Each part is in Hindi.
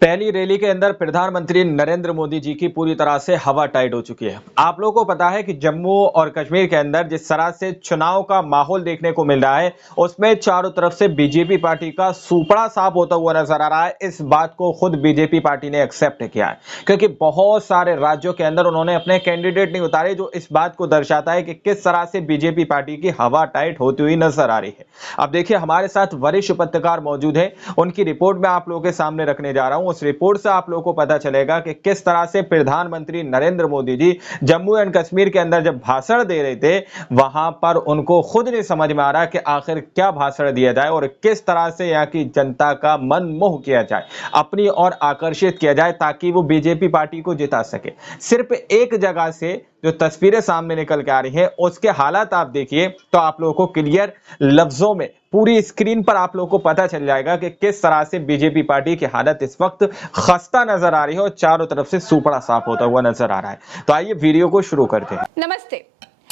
पहली रैली के अंदर प्रधानमंत्री नरेंद्र मोदी जी की पूरी तरह से हवा टाइट हो चुकी है। आप लोगों को पता है कि जम्मू और कश्मीर के अंदर जिस तरह से चुनाव का माहौल देखने को मिल रहा है, उसमें चारों तरफ से बीजेपी पार्टी का सुपड़ा साफ होता हुआ नजर आ रहा है। इस बात को खुद बीजेपी पार्टी ने एक्सेप्ट किया है, क्योंकि बहुत सारे राज्यों के अंदर उन्होंने अपने कैंडिडेट नहीं उतारे, जो इस बात को दर्शाता है कि किस तरह से बीजेपी पार्टी की हवा टाइट होती हुई नजर आ रही है। अब देखिए, हमारे साथ वरिष्ठ पत्रकार मौजूद है, उनकी रिपोर्ट में आप लोगों के सामने रखने जा रहा हूं। उस रिपोर्ट से आप लोगों को पता चलेगा कि किस तरह से प्रधानमंत्री नरेंद्र मोदी जी जम्मू एंड कश्मीर के अंदर जब भाषण दे रहे थे, वहां पर उनको खुद नहीं समझ में आ रहा कि आखिर क्या भाषण दिया जाए और किस तरह से यहां की जनता का मन मोह किया जाए, अपनी ओर आकर्षित किया जाए, ताकि वो बीजेपी पार्टी को जिता सके। सिर्फ एक जगह से जो तस्वीरें सामने निकल के आ रही हैं, उसके हालात आप देखिए तो आप लोगों को क्लियर लफ्जों में पूरी स्क्रीन पर आप लोगों को पता चल जाएगा कि किस तरह से बीजेपी पार्टी की हालत इस वक्त खस्ता नजर आ रही है और चारों तरफ से सुपड़ा साफ होता हुआ नजर आ रहा है। तो आइए वीडियो को शुरू करते हैं। नमस्ते,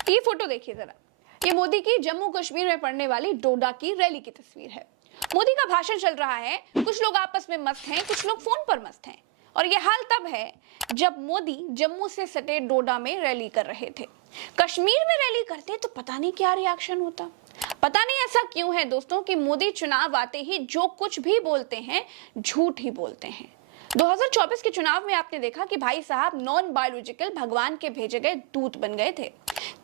ये फोटो देखिए जरा। ये मोदी की जम्मू कश्मीर में पड़ने वाली डोडा की रैली की तस्वीर है। मोदी का भाषण चल रहा है, कुछ लोग आपस में मस्त हैं, कुछ लोग फोन पर मस्त हैं। और ये हाल तब है जब मोदी जम्मू से सटे डोडा में रैली कर रहे थे। कश्मीर में रैली करते तो पता नहीं क्या रिएक्शन होता। पता नहीं ऐसा क्यों है दोस्तों कि मोदी चुनाव आते ही जो कुछ भी बोलते हैं झूठ ही बोलते हैं। 2024 के चुनाव में आपने देखा कि भाई साहब नॉन बायोलॉजिकल भगवान के भेजे गए दूत बन गए थे।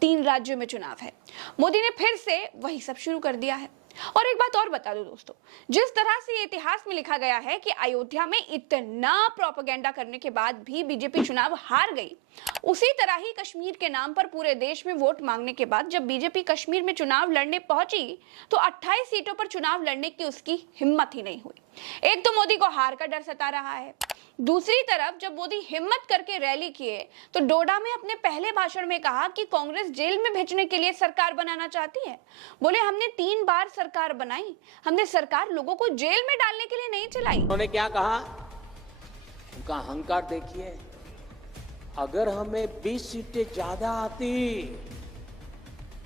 3 राज्यों में चुनाव है, मोदी ने फिर से वही सब शुरू कर दिया है। और एक बात और बता दूं दोस्तों, जिस तरह से ये इतिहास में लिखा गया है कि अयोध्या में इतना प्रोपेगेंडा करने के बाद भी बीजेपी चुनाव हार गई, उसी तरह ही कश्मीर के नाम पर पूरे देश में वोट मांगने के बाद जब बीजेपी कश्मीर में चुनाव लड़ने पहुंची तो 28 सीटों पर चुनाव लड़ने की उसकी हिम्मत ही नहीं हुई। एक तो मोदी को हार का डर सता रहा है, दूसरी तरफ जब मोदी हिम्मत करके रैली किए तो डोडा में अपने पहले भाषण में कहा कि कांग्रेस जेल में भेजने के लिए सरकार बनाना चाहती है। बोले हमने 3 बार सरकार बनाई, हमने सरकार लोगों को जेल में डालने के लिए नहीं चलाई। उन्होंने क्या कहा, उनका अहंकार देखिए, अगर हमें 20 सीटें ज्यादा आती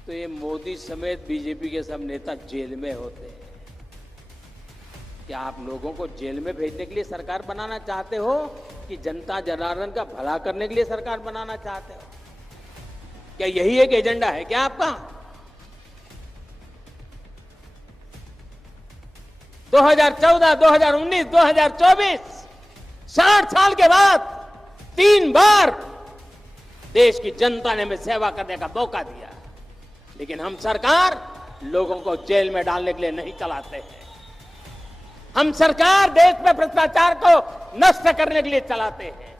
तो ये मोदी समेत बीजेपी के सब नेता जेल में होते। क्या आप लोगों को जेल में भेजने के लिए सरकार बनाना चाहते हो कि जनता जनार्दन का भला करने के लिए सरकार बनाना चाहते हो? क्या यही एक एजेंडा है क्या आपका? 2014, 2019, 2024 60 साल के बाद 3 बार देश की जनता ने हमें सेवा करने का मौका दिया, लेकिन हम सरकार लोगों को जेल में डालने के लिए नहीं चलाते हैं। हम सरकार देश में भ्रष्टाचार को नष्ट करने के लिए चलाते हैं।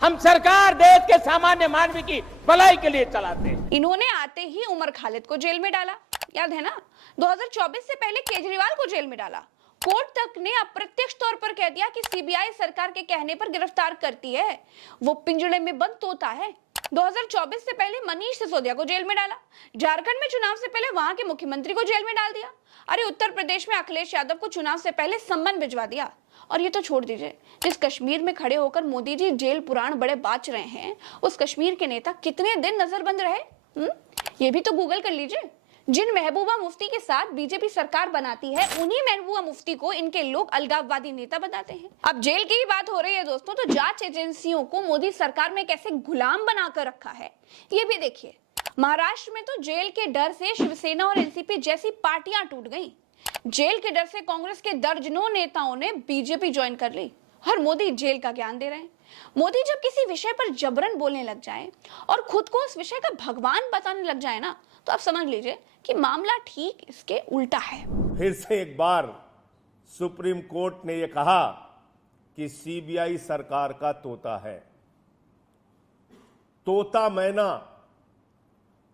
हम सरकार देश के सामान्य मानवी की भलाई के लिए चलाते हैं। इन्होंने आते ही उमर खालिद को जेल में डाला, याद है ना? 2024 से पहले केजरीवाल को जेल में डाला। कोर्ट तक ने अप्रत्यक्ष तौर पर कह दिया कि सीबीआई सरकार के कहने पर गिरफ्तार करती है, वो पिंजड़े में बंद तोता है। 2024 से पहले मनीष सिसोदिया को जेल में डाला। झारखंड में चुनाव से पहले वहां के मुख्यमंत्री को जेल में डाल दिया। अरे उत्तर प्रदेश में अखिलेश यादव को चुनाव से पहले सम्मन भिजवा दिया। और ये तो छोड़ दीजिए, जिस कश्मीर में खड़े होकर मोदी जी जेल पुराण बड़े बाच रहे हैं, उस कश्मीर के नेता कितने दिन नजरबंद रहे, ये भी तो गूगल कर लीजिए। जिन महबूबा मुफ्ती के साथ बीजेपी सरकार बनाती है, उन्हीं महबूबा मुफ्ती को इनके लोग अलगाववादी नेता बताते हैं। अब जेल की ही बात हो रही है दोस्तों, तो जांच एजेंसियों को मोदी सरकार में कैसे गुलाम बनाकर रखा है ये भी देखिए। महाराष्ट्र में तो जेल के डर से शिवसेना और एनसीपी जैसी पार्टियां टूट गईं। जेल के डर से कांग्रेस के दर्जनों नेताओं ने बीजेपी ज्वाइन कर ली और मोदी जेल का ज्ञान दे रहे हैं। मोदी जब किसी विषय पर जबरन बोलने लग जाए और खुद को उस विषय का भगवान बताने लग जाए ना, तो आप समझ लीजिए कि मामला ठीक इसके उल्टा है। फिर से एक बार सुप्रीम कोर्ट ने यह कहा कि सीबीआई सरकार का तोता है। तोता मैना,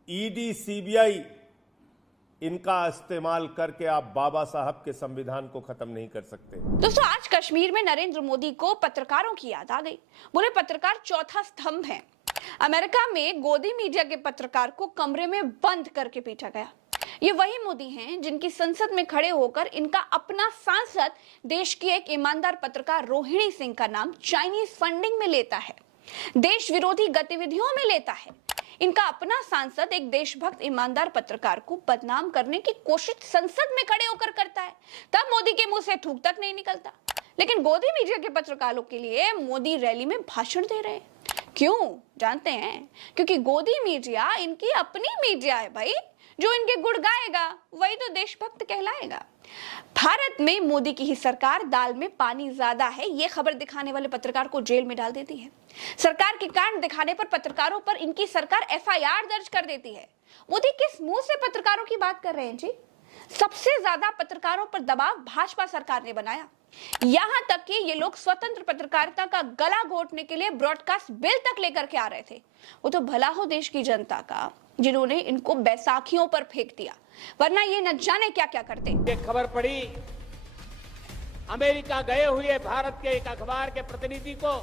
ईडी, सीबीआई, इनका इस्तेमाल करके आप बाबा साहब के संविधान को खत्म नहीं कर सकते। दोस्तों, आज कश्मीर में नरेंद्र मोदी को पत्रकारों की याद आ गई। बोले पत्रकार चौथा स्तंभ है। अमेरिका में गोदी मीडिया के पत्रकार को कमरे में बंद करके पीटा गया। ये वही मोदी हैं जिनकी संसद में खड़े होकर इनका अपना सांसद देश की एक ईमानदार पत्रकार रोहिणी सिंह का नाम चाइनीज फंडिंग में लेता है, देश विरोधी गतिविधियों में लेता है। इनका अपना सांसद एक देशभक्त ईमानदार पत्रकार को बदनाम करने की कोशिश संसद में खड़े होकर करता है, तब मोदी के मुंह से थूक तक नहीं निकलता। लेकिन गोदी मीडिया के पत्रकारों के लिए मोदी रैली में भाषण दे रहे हैं। क्यों जानते हैं? क्योंकि गोदी मीडिया इनकी अपनी मीडिया है भाई। जो इनके गुण गाएगा वही तो देशभक्त कहलाएगा। भारत में मोदी की ही सरकार, दाल में पानी ज्यादा है, ये खबर दिखाने वाले पत्रकार को जेल में डाल देती है। सरकार के कांड दिखाने पर पत्रकारों पर इनकी सरकार एफआईआर दर्ज कर देती है। मोदी किस मुंह से पत्रकारों की बात कर रहे हैं जी? सबसे ज्यादा पत्रकारों पर दबाव भाजपा सरकार ने बनाया। यहां तक कि ये लोग स्वतंत्र पत्रकारिता का गला घोटने के लिए ब्रॉडकास्ट बिल तक लेकर के आ रहे थे। वो तो भला हो देश की जनता का, जिन्होंने इनको बैसाखियों पर फेंक दिया, वरना ये न जाने क्या क्या करते। एक खबर पड़ी, अमेरिका गए हुए भारत के एक अखबार के प्रतिनिधि को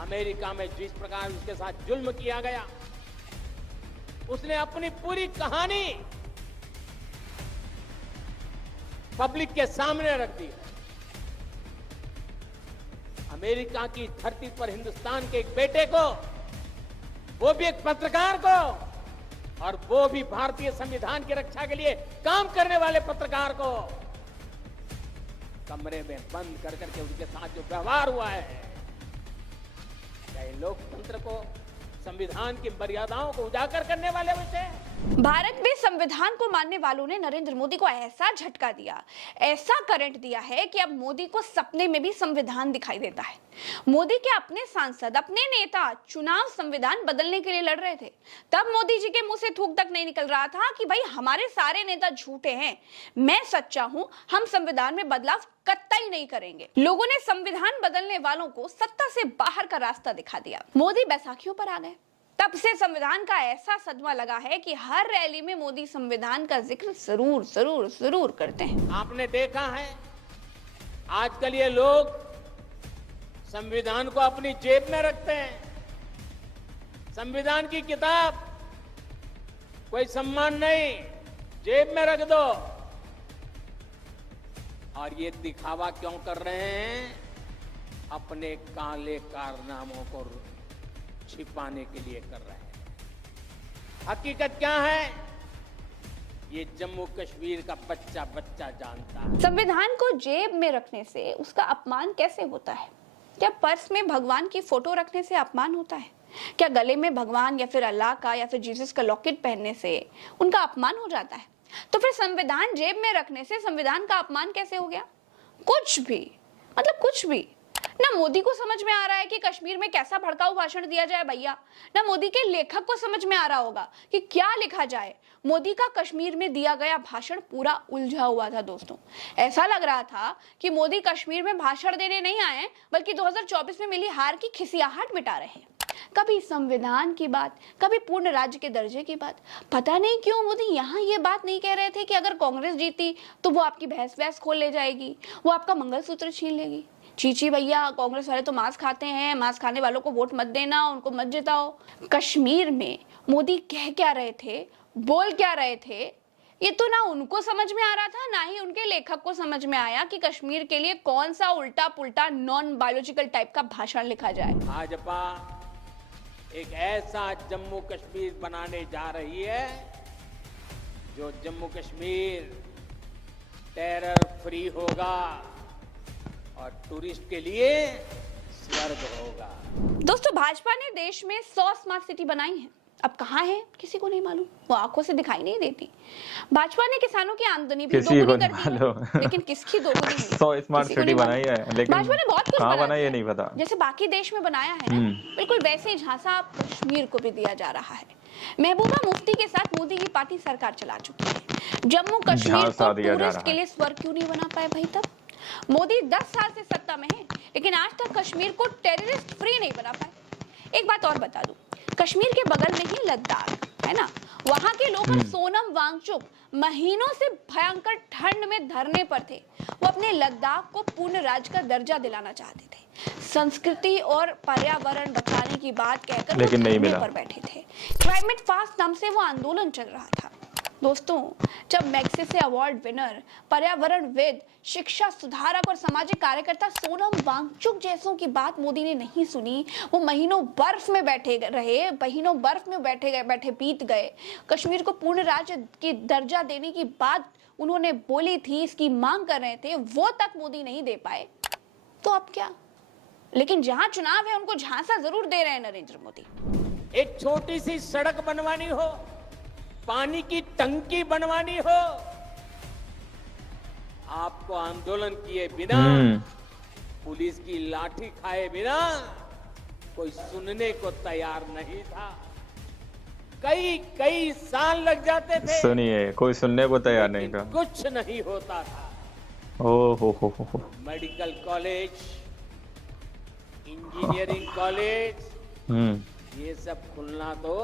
अमेरिका में जिस प्रकार उसके साथ जुल्म किया गया, उसने अपनी पूरी कहानी पब्लिक के सामने रख दी। अमेरिका की धरती पर हिंदुस्तान के एक बेटे को, वो भी एक पत्रकार को, और वो भी भारतीय संविधान की रक्षा के लिए काम करने वाले पत्रकार को कमरे में बंद कर करके उनके साथ जो व्यवहार हुआ है, क्या ये लोकतंत्र को, संविधान की मर्यादाओं को उजागर करने वाले विषय? भारत में संविधान को मानने वालों ने नरेंद्र मोदी को ऐसा झटका दिया, ऐसा करंट दिया है कि अब मोदी को सपने में भी संविधान दिखाई देता है। मोदी के अपने सांसद, अपने नेता चुनाव संविधान बदलने के लिए लड़ रहे थे, तब मोदी जी के मुंह से थूक तक नहीं निकल रहा था कि भाई हमारे सारे नेता झूठे हैं, मैं सच्चा हूं, हम संविधान में बदलाव कतई नहीं करेंगे। लोगों ने संविधान बदलने वालों को सत्ता से बाहर का रास्ता दिखा दिया। मोदी बैसाखियों पर आ गए। तब से संविधान का ऐसा सदमा लगा है कि हर रैली में मोदी संविधान का जिक्र जरूर जरूर जरूर करते हैं। आपने देखा है आजकल ये लोग संविधान को अपनी जेब में रखते हैं। संविधान की किताब कोई सम्मान नहीं, जेब में रख दो। और ये दिखावा क्यों कर रहे हैं? अपने काले कारनामों को छिपाने के लिए कर रहे हैं। हकीकत क्या है? ये जम्मू कश्मीर का बच्चा बच्चा जानता है। संविधान को जेब में रखने से उसका अपमान कैसे होता है? क्या पर्स में भगवान की फोटो रखने से अपमान होता है? क्या गले में भगवान या फिर अल्लाह का या फिर जीसस का लॉकेट पहनने से उनका अपमान हो जाता है? तो फिर संविधान जेब में रखने से संविधान का अपमान कैसे हो गया? कुछ भी, मतलब कुछ भी। ना मोदी को समझ में आ रहा है कि कश्मीर में कैसा भड़काऊ भाषण दिया जाए भैया, ना मोदी के लेखक को समझ में आ रहा होगा कि क्या लिखा जाए। मोदी का कश्मीर में दिया गया भाषण पूरा उलझा हुआ था दोस्तों। ऐसा लग रहा था कि मोदी कश्मीर में भाषण देने नहीं आए, बल्कि 2024 में मिली हार की खिसियाहट मिटा रहे हैं। कभी संविधान की बात, कभी पूर्ण राज्य के दर्जे की बात। पता नहीं क्यों मोदी यहाँ ये बात नहीं कह रहे थे कि अगर कांग्रेस जीती तो वो आपकी भैंस खोल ले जाएगी, वो आपका मंगलसूत्र छीन लेगी। चीची भैया, कांग्रेस वाले तो मांस खाते हैं, मांस खाने वालों को वोट मत देना, उनको मत जिताओ। कश्मीर में मोदी कह क्या रहे थे, बोल क्या रहे थे, ये तो ना उनको समझ में आ रहा था, ना ही उनके लेखक को समझ में आया कि कश्मीर के लिए कौन सा उल्टा पुल्टा नॉन बायोलॉजिकल टाइप का भाषण लिखा जाए। भाजपा एक ऐसा जम्मू कश्मीर बनाने जा रही है जो जम्मू कश्मीर टेरर फ्री होगा और टूरिस्ट के लिए स्वर्ग होगा। दोस्तों, भाजपा ने देश में 100 स्मार्ट सिटी बनाई है। अब कहाँ है किसी को नहीं मालूम, वो आंखों से दिखाई नहीं देती। भाजपा ने किसानों की आमदनी भी दोगुनी कर दी है, लेकिन किसकी दोगुनी हुई? 100 स्मार्ट सिटी बनाई है, लेकिन भाजपा ने बहुत कुछ कहाँ बनाई है नहीं पता। जैसे बाकी देश में बनाया है ना, बिल्कुल वैसे ही झांसा कश्मीर को भी दिया जा रहा है। महबूबा मुफ्ती के साथ मोदी की पार्टी सरकार चला चुकी है। जम्मू कश्मीर को टूरिस्ट के लिए स्वर्ग क्यों नहीं बना पाए भाई? तब मोदी 10 साल से सत्ता में है, लेकिन आज तक कश्मीर को टेररिस्ट फ्री नहीं बना पाए। एक बात और बता दूं, कश्मीर के बगल में ही लद्दाख है ना, वहां के लोग सोनम वांगचुक महीनों से भयंकर ठंड में धरने पर थे। वो अपने लद्दाख को पूर्ण राज्य का दर्जा दिलाना चाहते थे। संस्कृति और पर्यावरण बचाने की बात कहकर लेकिन नहीं मिला। पर बैठे थे। क्लाइमेट फास्ट नाम से वो आंदोलन चल रहा था। दोस्तों, जब मैग्सेसे अवार्ड विनर, पर्यावरणविद, शिक्षा सुधारक और सामाजिक कार्यकर्ता सोनम वांगचुक जैसों की बात मोदी ने नहीं सुनी, वो महीनों बर्फ में बैठे रहे, बैठे बीत गए। कश्मीर को पूर्ण राज्य की दर्जा देने की बात उन्होंने बोली थी, इसकी मांग कर रहे थे, वो तक मोदी नहीं दे पाए तो अब क्या। लेकिन जहां चुनाव है उनको झांसा जरूर दे रहे हैं नरेंद्र मोदी। एक छोटी सी सड़क बनवानी हो, पानी की टंकी बनवानी हो, आपको आंदोलन किए बिना, पुलिस की लाठी खाए बिना कोई सुनने को तैयार नहीं था। कई साल लग जाते थे, सुनिए, कोई सुनने को तैयार नहीं था, कुछ नहीं होता था। हो। मेडिकल कॉलेज, इंजीनियरिंग कॉलेज, ये सब खुलना तो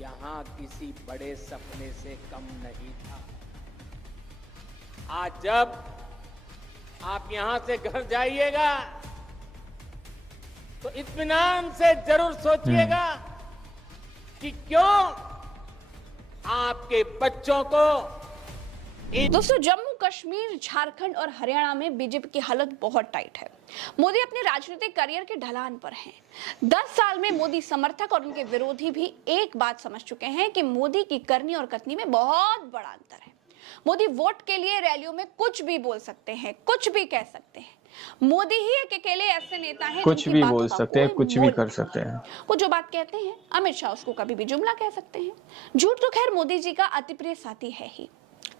यहाँ किसी बड़े सपने से कम नहीं था। आज जब आप यहां से घर जाइएगा तो इत्मीनान से जरूर सोचिएगा कि क्यों आपके बच्चों को दोस्तों, जम्मू कश्मीर, झारखंड और हरियाणा में बीजेपी की हालत बहुत टाइट है। मोदी अपने राजनीतिक करियर के ढलान पर हैं। 10 साल में मोदी समर्थक और उनके विरोधी भी एक बात समझ चुके हैं कि मोदी की करनी और कथनी में बहुत बड़ा अंतर है। मोदी वोट के लिए रैलियों में कुछ भी बोल सकते हैं, कुछ भी कह सकते हैं। मोदी ही एक अकेले ऐसे नेता हैं कुछ भी बोल सकते हैं, कुछ भी कर सकते हैं। वो जो बात कहते हैं, अमित शाह उसको कभी भी जुमला कह सकते हैं। झूठ तो खैर मोदी जी का अति प्रिय साथी है ही।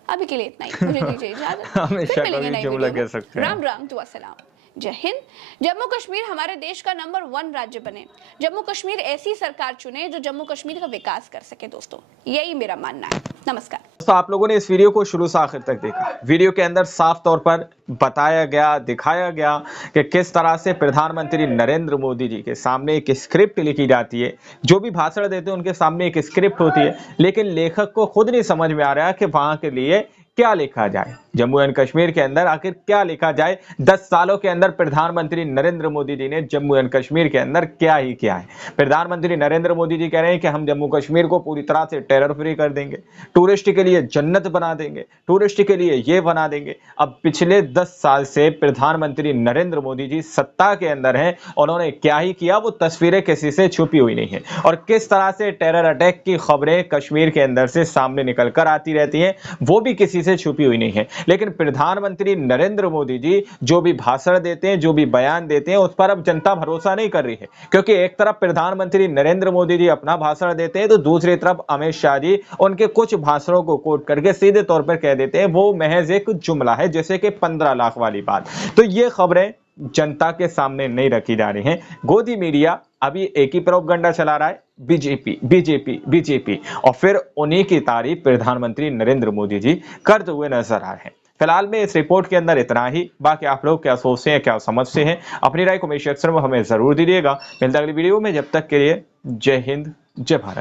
अभी के लिए इतना ही, मुझे दीजिए इजाजत। हमेशा कभी जुमला कह सकते हैं। राम राम, दुआ सलाम, जय हिंद। जम्मू कश्मीर हमारे देश का नंबर 1 राज्य बने। जम्मू कश्मीर ऐसी सरकार चुने जो जम्मू कश्मीर का विकास कर सके। दोस्तों, यही मेरा मानना है। नमस्कार दोस्तों, आप लोगों ने इस वीडियो को शुरू से आखिर तक देखा। वीडियो के अंदर साफ तौर पर बताया गया, दिखाया गया कि किस तरह से प्रधानमंत्री नरेंद्र मोदी जी के सामने एक स्क्रिप्ट लिखी जाती है। जो भी भाषण देते हैं उनके सामने एक स्क्रिप्ट होती है, लेकिन लेखक को खुद नहीं समझ में आ रहा कि वहां के लिए क्या लिखा जाए, जम्मू एंड कश्मीर के अंदर आखिर क्या लिखा जाए। 10 सालों के अंदर प्रधानमंत्री नरेंद्र मोदी जी ने जम्मू एंड कश्मीर के अंदर क्या ही किया है। प्रधानमंत्री नरेंद्र मोदी जी कह रहे हैं कि हम जम्मू कश्मीर को पूरी तरह से टेरर फ्री कर देंगे, टूरिस्ट के लिए जन्नत बना देंगे, टूरिस्ट के लिए ये बना देंगे। अब पिछले 10 साल से प्रधानमंत्री नरेंद्र मोदी जी सत्ता के अंदर हैं, उन्होंने क्या ही किया वो तस्वीरें किसी से छुपी हुई नहीं है। और किस तरह से टेरर अटैक की खबरें कश्मीर के अंदर से सामने निकल कर आती रहती हैं, वो भी किसी से छुपी हुई नहीं है। लेकिन प्रधानमंत्री नरेंद्र मोदी जी जो भी भाषण देते हैं, जो भी बयान देते हैं, उस पर अब जनता भरोसा नहीं कर रही है। क्योंकि एक तरफ प्रधानमंत्री नरेंद्र मोदी जी अपना भाषण देते हैं तो दूसरी तरफ अमित शाह जी उनके कुछ भाषणों को कोट करके सीधे तौर पर कह देते हैं वो महज एक जुमला है, जैसे कि 15 लाख वाली बात। तो ये खबरें जनता के सामने नहीं रखी जा रही हैं। गोदी मीडिया अभी एक ही प्रोपगंडा चला रहा है, बीजेपी, और फिर उन्हीं की तारीफ प्रधानमंत्री नरेंद्र मोदी जी करते हुए नजर आ रहे हैं। फिलहाल में इस रिपोर्ट के अंदर इतना ही। बाकी आप लोग क्या सोचते हैं, क्या समझते हैं, अपनी राय कमेंट सेक्शन में हमें जरूर दीजिएगा। मिलता अगली वीडियो में, जब तक के लिए जय हिंद, जय भारत।